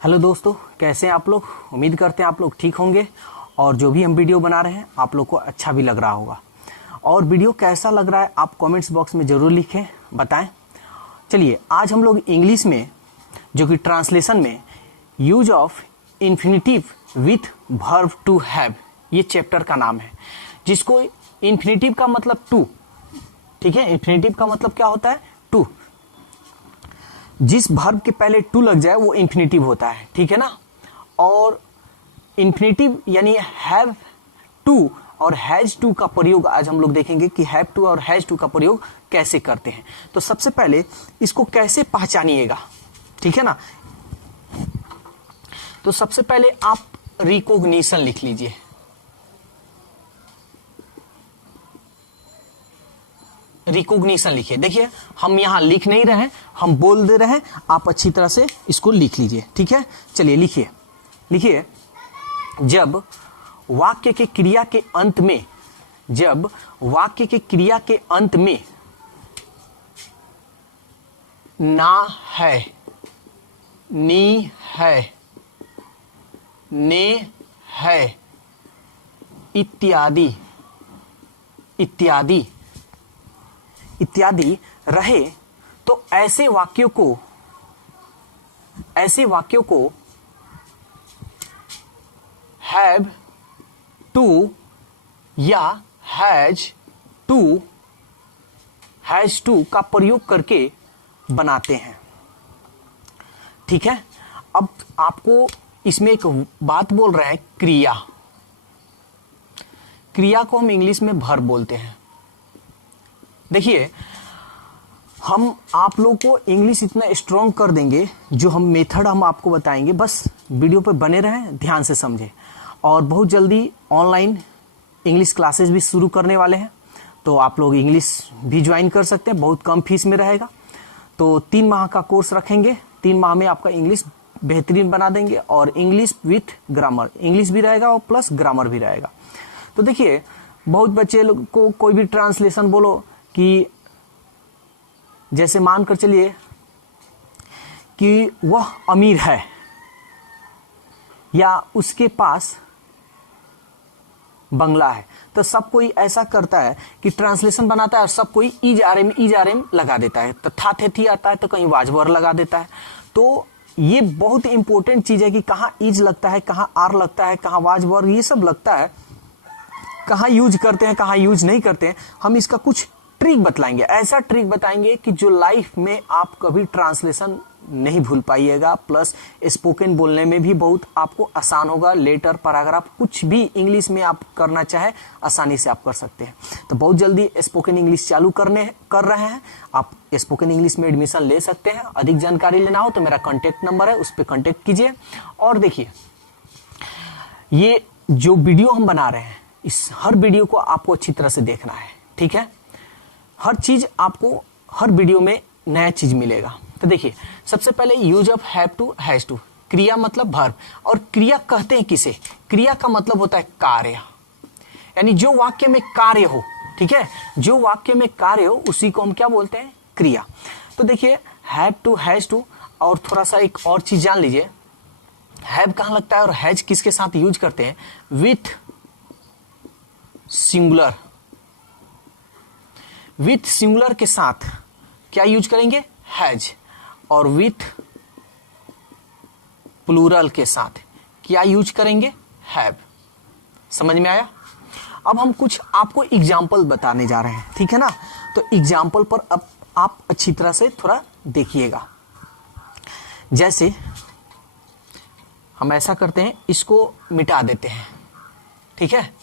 Hello दोस्तों, कैसे हैं आप लोग। उम्मीद करते हैं आप लोग ठीक होंगे और जो भी हम वीडियो बना रहे हैं आप लोग को अच्छा भी लग रहा होगा। और वीडियो कैसा लग रहा है आप कमेंट्स बॉक्स में ज़रूर लिखें, बताएं। चलिए आज हम लोग इंग्लिश में जो कि ट्रांसलेशन में use of infinitive with verb to have, ये चैप्टर का नाम है। जिसको इन्फिनिटिव का मतलब टू, ठीक है, इन्फिनिटिव का मतलब क्या होता है, टू। जिस वर्ब के पहले टू लग जाए वो इन्फिनिटिव होता है, ठीक है ना। और इन्फिनिटिव यानी हैव टू और हैज टू का प्रयोग आज हम लोग देखेंगे कि हैव टू और हैज टू का प्रयोग कैसे करते हैं। तो सबसे पहले इसको कैसे पहचानिएगा, ठीक है ना। तो सबसे पहले आप रिकॉग्निशन लिख लीजिए। रिकॉग्निशन लिखिए। देखिए हम यहां लिख नहीं रहे हैं, हम बोल दे रहे हैं, आप अच्छी तरह से इसको लिख लीजिए, ठीक है। चलिए लिखिए। लिखिए, जब वाक्य के क्रिया के अंत में, जब वाक्य के क्रिया के अंत में ना है, नी है, ने है, इत्यादि इत्यादि इत्यादि रहे, तो ऐसे वाक्यों को हैव टू या हैज टू का प्रयोग करके बनाते हैं, ठीक है। अब आपको इसमें एक बात बोल रहे हैं, क्रिया को हम इंग्लिश में वर्ब बोलते हैं। देखिए हम आप लोगों को इंग्लिश इतना स्ट्रॉन्ग कर देंगे, जो हम मेथड हम आपको बताएंगे, बस वीडियो पे बने रहें, ध्यान से समझें। और बहुत जल्दी ऑनलाइन इंग्लिश क्लासेस भी शुरू करने वाले हैं, तो आप लोग इंग्लिश भी ज्वाइन कर सकते हैं, बहुत कम फीस में रहेगा। तो 3 माह का कोर्स रखेंगे, 3 माह में आपका इंग्लिश बेहतरीन बना देंगे। और इंग्लिश विथ ग्रामर, इंग्लिश भी रहेगा और प्लस ग्रामर भी रहेगा। तो देखिए बहुत बच्चे लोग को कोई भी ट्रांसलेशन बोलो कि जैसे मानकर चलिए कि वह अमीर है या उसके पास बंगला है, तो सब कोई ऐसा करता है कि ट्रांसलेशन बनाता है और सब कोई इज आर एम लगा देता है। तो था थे थी आता है तो कहीं वाजवर लगा देता है। तो ये बहुत इंपॉर्टेंट चीज है कि कहाँ इज लगता है, कहाँ आर लगता है, कहाँ वाजवर, ये सब लगता है, कहाँ यूज करते हैं, कहाँ यूज नहीं करते हैं। हम इसका कुछ ट्रिक बतलाएंगे, ऐसा ट्रिक बताएंगे कि जो लाइफ में आप कभी ट्रांसलेशन नहीं भूल पाइएगा, प्लस स्पोकन बोलने में भी बहुत आपको आसान होगा। लेटर, पैराग्राफ, कुछ भी इंग्लिश में आप करना चाहे आसानी से आप कर सकते हैं। तो बहुत जल्दी स्पोकन इंग्लिश चालू कर रहे हैं, आप स्पोकन इंग्लिश में एडमिशन ले सकते हैं। अधिक जानकारी लेना हो तो मेरा कॉन्टेक्ट नंबर है, उस पर कॉन्टेक्ट कीजिए। और देखिए ये जो वीडियो हम बना रहे हैं, इस हर वीडियो को आपको अच्छी तरह से देखना है, ठीक है। हर चीज आपको हर वीडियो में नया चीज मिलेगा। तो देखिए सबसे पहले use of have to, has to, क्रिया मतलब वर्ब। और क्रिया कहते हैं किसे, क्रिया का मतलब होता है कार्य, यानी जो वाक्य में कार्य हो, ठीक है, जो वाक्य में कार्य हो उसी को हम क्या बोलते हैं, क्रिया। तो देखिए हैव टू, हैज टू, और थोड़ा सा एक और चीज जान लीजिए, हैव कहां लगता है और हैज किसके साथ यूज करते हैं, विथ सिंगुलर। विथ सिंगुलर के साथ क्या यूज करेंगे, हैज। और विथ प्लूरल के साथ क्या यूज करेंगे, हैव। समझ में आया। अब हम कुछ आपको एग्जाम्पल बताने जा रहे हैं, ठीक है ना। तो एग्जाम्पल पर अब आप अच्छी तरह से थोड़ा देखिएगा। जैसे हम ऐसा करते हैं, इसको मिटा देते हैं, ठीक है।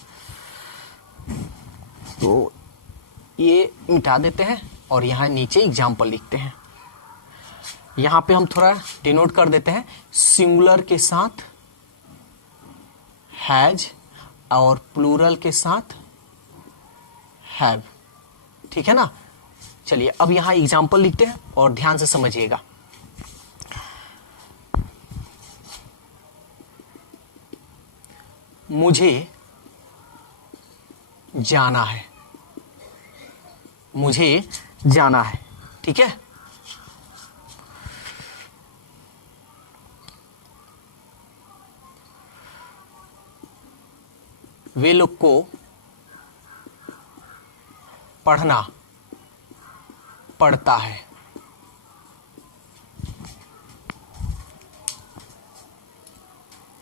तो ये मिटा देते हैं और यहां नीचे एग्जाम्पल लिखते हैं। यहां पे हम थोड़ा डिनोट कर देते हैं, सिंगुलर के साथ हैज और प्लूरल के साथ हैव, ठीक है ना। चलिए अब यहां एग्जाम्पल लिखते हैं और ध्यान से समझिएगा। मुझे जाना है, मुझे जाना है, ठीक है। वे लोग को पढ़ना पड़ता है।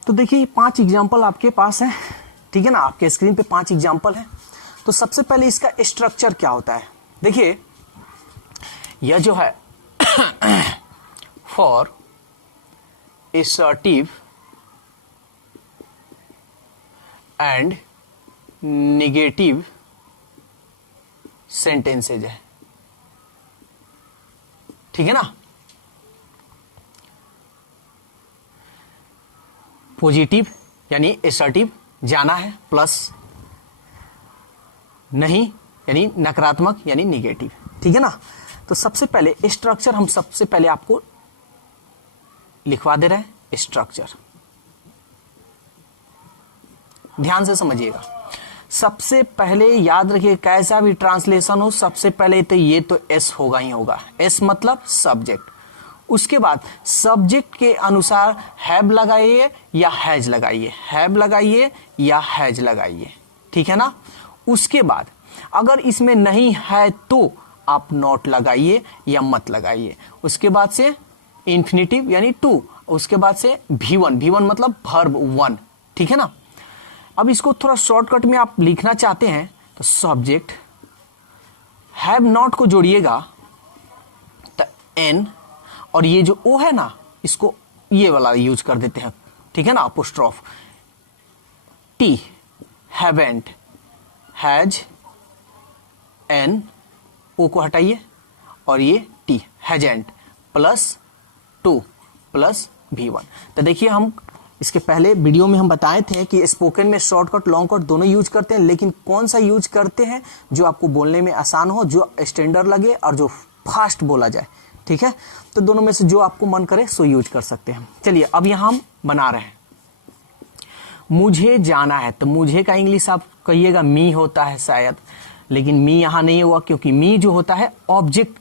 तो देखिए 5 एग्जाम्पल आपके पास है, ठीक है ना, आपके स्क्रीन पे 5 एग्जाम्पल है। तो सबसे पहले इसका स्ट्रक्चर क्या होता है, देखिए यह जो है for assertive and negative sentences है, ठीक है ना। पॉजिटिव यानी असर्टिव जाना है, प्लस नहीं यानी नकारात्मक यानी निगेटिव, ठीक है ना। तो सबसे पहले स्ट्रक्चर हम सबसे पहले आपको लिखवा दे रहे हैं। स्ट्रक्चर ध्यान से समझिएगा। सबसे पहले याद रखिए, कैसा भी ट्रांसलेशन हो सबसे पहले तो ये तो एस होगा ही होगा। एस मतलब सब्जेक्ट। उसके बाद सब्जेक्ट के अनुसार हैव लगाइए या हैज लगाइए, हैव लगाइए या हैज लगाइए, ठीक है ना। उसके बाद अगर इसमें नहीं है तो आप नॉट लगाइए या मत लगाइए। उसके बाद से इंफिनिटिव यानी टू, उसके बाद से V1, V1 मतलब वर्ब 1, ठीक है ना। अब इसको थोड़ा शॉर्टकट में आप लिखना चाहते हैं तो सब्जेक्ट हैव नॉट को जोड़िएगा तो एन, और ये जो ओ है ना इसको ये वाला यूज कर देते हैं, ठीक है ना, apostrophe. T haven't, has, n, o को हटाइए और ये टी हैजेंट प्लस 2 प्लस V1। तो देखिए हम इसके पहले वीडियो में हम बताए थे कि स्पोकन में शॉर्टकट लॉन्ग कट दोनों यूज करते हैं, लेकिन कौन सा यूज करते हैं जो आपको बोलने में आसान हो, जो स्टैंडर्ड लगे और जो फास्ट बोला जाए, ठीक है। तो दोनों में से जो आपको मन करे सो यूज कर सकते हैं। चलिए अब यहां हम बना रहे हैं मुझे जाना है, तो मुझे का इंग्लिश आप कहिएगा मी होता है शायद, लेकिन मी यहां नहीं हुआ क्योंकि मी जो होता है ऑब्जेक्ट,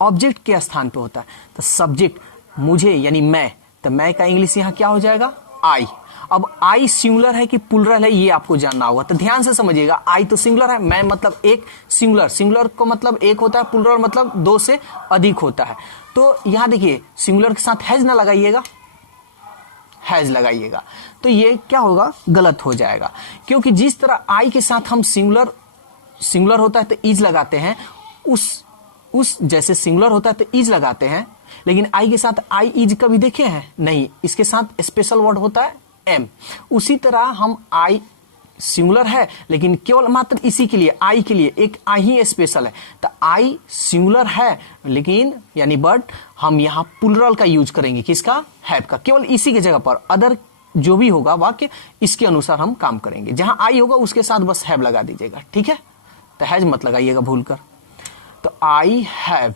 ऑब्जेक्ट के स्थान पे होता है। तो सब्जेक्ट मुझे यानी मैं, तो मैं का इंग्लिश यहां क्या हो जाएगा आई। अब आई सिंगुलर है कि प्लुरल है ये आपको जानना होगा, तो ध्यान से समझिएगा। आई तो सिंगुलर है, मैं मतलब एक, सिंगुलर, सिंगुलर को मतलब एक होता है, प्लुरल मतलब 2 से अधिक होता है। तो यहां देखिए सिंगुलर के साथ हैज ना लगाइएगा, हैज लगाइएगा तो ये क्या होगा, गलत हो जाएगा। क्योंकि जिस तरह आई के साथ हम सिंगुलर, सिंगुलर होता है तो इज लगाते हैं, उस जैसे सिंगुलर होता है तो इज लगाते हैं, लेकिन आई के साथ आई इज कभी देखे हैं नहीं, इसके साथ स्पेशल वर्ड होता है एम। उसी तरह हम आई सिंगुलर है लेकिन केवल मात्र इसी के लिए, आई के लिए एक आई ही स्पेशल है। तो आई सिंगुलर है लेकिन यानी बट हम यहां प्लुरल का यूज करेंगे, किसका, हैव का, केवल इसी की जगह पर। अदर जो भी होगा वाक्य इसके अनुसार हम काम करेंगे, जहां आई होगा उसके साथ बस हैव लगा दीजिएगा, ठीक है। तो हैज मत लगाइएगा भूलकर। तो आई हैव,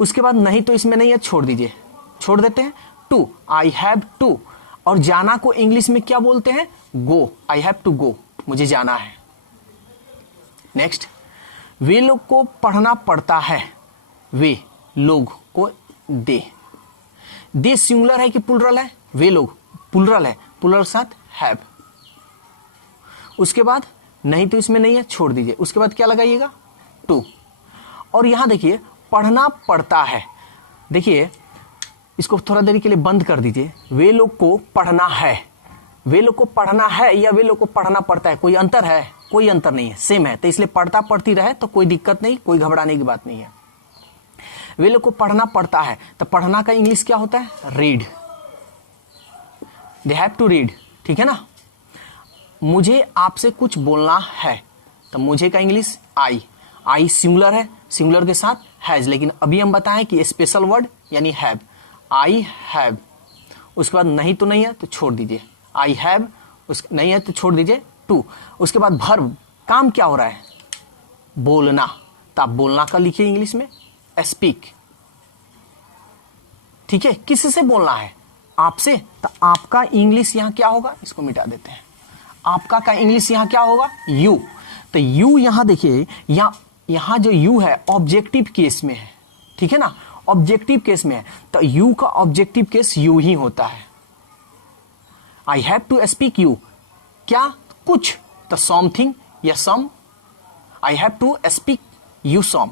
उसके बाद नहीं तो इसमें नहीं है, छोड़ दीजिए, छोड़ देते हैं। टू, आई हैव टू, और जाना को इंग्लिश में क्या बोलते हैं, गो, आई हैव टू गो, मुझे जाना है। नेक्स्ट, वे लोग को पढ़ना पड़ता है, वे लोग को दे सिंगुलर है कि प्लुरल है, वे लोग प्लुरल है, प्लुरल साथ हैव। उसके बाद नहीं तो इसमें नहीं है, छोड़ दीजिए। उसके बाद क्या लगाइएगा, टू। और यहां देखिए पढ़ना पड़ता है, देखिए इसको थोड़ा देर के लिए बंद कर दीजिए। वे लोग को पढ़ना है, वे लोग को पढ़ना है या वे लोग को पढ़ना पड़ता है, कोई अंतर है, कोई अंतर नहीं है, सेम है। तो इसलिए पढ़ता पढ़ती रहे तो कोई दिक्कत नहीं, कोई घबराने की बात नहीं है। वे लोग को पढ़ना पड़ता है, तो पढ़ना का इंग्लिश क्या होता है, read, they have to read, ठीक है ना। मुझे आपसे कुछ बोलना है, तो मुझे का इंग्लिश आई, आई सिंगुलर है, सिंगुलर के साथ हैज, लेकिन अभी हम बताएं कि स्पेशल वर्ड यानी हैव, आई हैव। उसके बाद नहीं तो नहीं है तो छोड़ दीजिए, आई हैव, नहीं है तो छोड़ दीजिए, टू। उसके बाद वर्ब, काम क्या हो रहा है, बोलना, तो आप बोलना का लिखिए इंग्लिश में स्पीक, ठीक है। किससे बोलना है, आपसे, तो आपका इंग्लिश यहां क्या होगा, इसको मिटा देते हैं, आपका का इंग्लिश यहां क्या होगा, यू। तो यू यहां देखिए, यहां जो यू है ऑब्जेक्टिव केस में है, ठीक है ना, ऑब्जेक्टिव केस में है, तो यू का ऑब्जेक्टिव केस यू ही होता है। I have to speak you, क्या, कुछ तो समथिंग या some, I have to speak you some,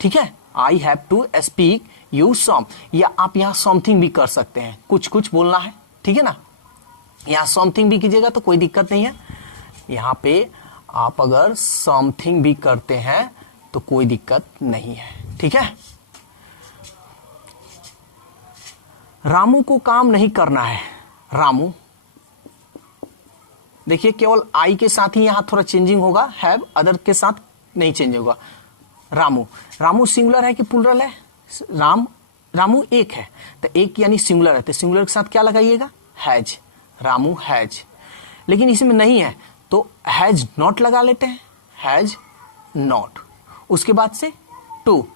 ठीक है, I have to speak you some, या आप यहाँ समथिंग भी कर सकते हैं, कुछ कुछ बोलना है, ठीक है ना, यहाँ समथिंग भी कीजिएगा तो कोई दिक्कत नहीं है। यहाँ पे आप अगर समथिंग भी करते हैं तो कोई दिक्कत नहीं है, ठीक है। रामू को काम नहीं करना है, रामू, देखिए केवल आई के साथ ही यहां थोड़ा चेंजिंग होगा, हैव अदर के साथ नहीं चेंज होगा। रामू, रामू सिंगुलर है कि प्लूरल है? रामू एक है, तो एक यानी सिंगुलर है, तो सिंगुलर के साथ क्या लगाइएगा? Has, Ramu has. लेकिन इसमें नहीं है तो हैज नॉट लगा लेते हैं, हैज नॉट। उसके बाद से टू,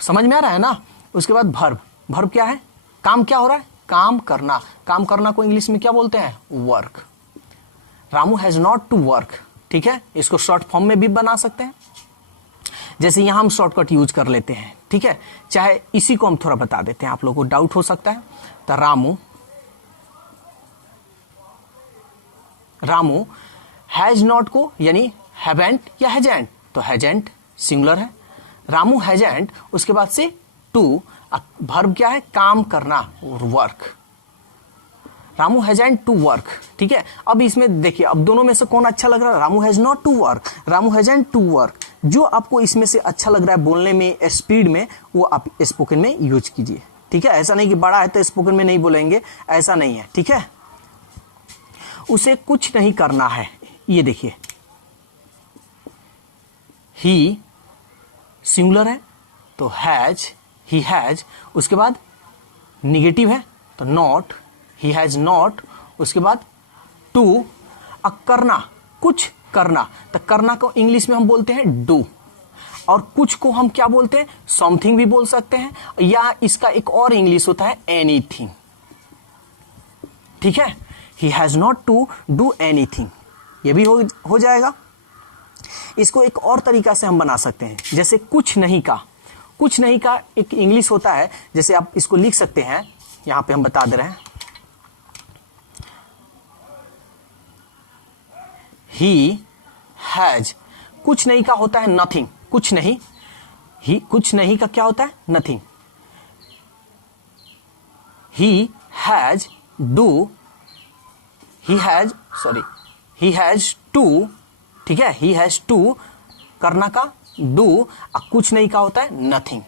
समझ में आ रहा है ना। उसके बाद वर्ब, वर्ब क्या है? काम क्या हो रहा है? काम करना। काम करना को इंग्लिश में क्या बोलते हैं? Work. Ramu has not to work, ठीक है। इसको शॉर्ट फॉर्म में भी बना सकते हैं, जैसे यहां हम शॉर्टकट यूज कर लेते हैं, ठीक है। चाहे इसी को हम थोड़ा बता देते हैं, आप लोगों को डाउट हो सकता है। तो रामू हैज नॉट को यानी हैवेंट या हैजेंट, तो हैजेंट सिंगुलर है, रामू हैजेंट। उसके बाद से टू, वर्ब क्या है? काम करना, work. Ramu hasn't to work, ठीक है। अब इसमें देखिए, अब दोनों में से कौन अच्छा लग रहा है? Ramu has not to work, Ramu hasn't to work. जो आपको इसमें से अच्छा लग रहा है बोलने में, स्पीड में, वो आप स्पोकन में यूज कीजिए, ठीक है। ऐसा नहीं कि बड़ा है तो स्पोकन में नहीं बोलेंगे, ऐसा नहीं है, ठीक है। उसे कुछ नहीं करना है, ये देखिए, ही सिंगुलर है तो हैज, ही हैज। उसके बाद निगेटिव है तो नॉट, ही हैज नॉट। उसके बाद टू, करना, कुछ करना, तो करना को इंग्लिश में हम बोलते हैं डू, और कुछ को हम क्या बोलते हैं? समथिंग भी बोल सकते हैं, या इसका एक और इंग्लिश होता है एनीथिंग, ठीक है। He has not to do anything, ये भी हो जाएगा। इसको एक और तरीका से हम बना सकते हैं, जैसे कुछ नहीं का। कुछ नहीं का एक इंग्लिश होता है, जैसे आप इसको लिख सकते हैं, यहां पे हम बता दे रहे हैं, ही हैज। कुछ नहीं का होता है नथिंग, कुछ नहीं, ही कुछ नहीं का क्या होता है? Nothing. He has do, he has to, ठीक है, ही हैज टू, करना का डू, कुछ नहीं का होता है nothing,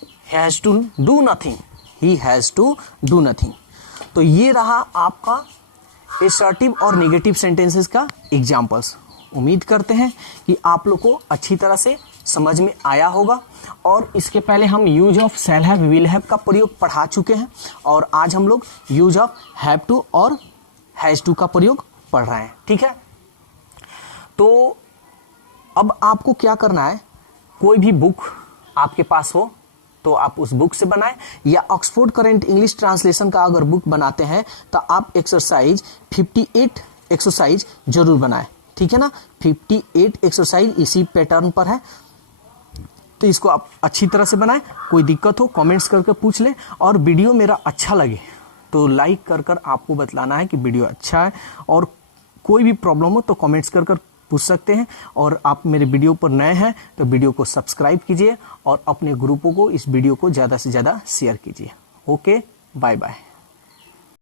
he has to do nothing, he has to do nothing. तो ये रहा आपका एसर्टिव और नेगेटिव सेंटेंसेस का एग्जाम्पल्स। उम्मीद करते हैं कि आप लोग को अच्छी तरह से समझ में आया होगा। और इसके पहले हम use of shall have, will have का प्रयोग पढ़ा चुके हैं, और आज हम लोग यूज ऑफ हैव टू और हैज टू का प्रयोग पढ़ रहे हैं, ठीक है। तो अब आपको क्या करना है, कोई भी बुक आपके पास हो तो आप उस बुक से बनाएं, या ऑक्सफोर्ड करंट इंग्लिश ट्रांसलेशन का अगर बुक बनाते हैं तो आप एक्सरसाइज 58 एक्सरसाइज जरूर बनाएं, ठीक है ना। 58 एक्सरसाइज इसी पैटर्न पर है, तो इसको आप अच्छी तरह से बनाएं। कोई दिक्कत हो कमेंट्स करके पूछ लें, और वीडियो मेरा अच्छा लगे तो लाइक कर आपको बतलाना है कि वीडियो अच्छा है, और कोई भी प्रॉब्लम हो तो कमेंट्स कर पूछ सकते हैं। और आप मेरे वीडियो पर नए हैं तो वीडियो को सब्सक्राइब कीजिए, और अपने ग्रुपों को इस वीडियो को ज़्यादा से ज़्यादा शेयर कीजिए। Okay, bye bye.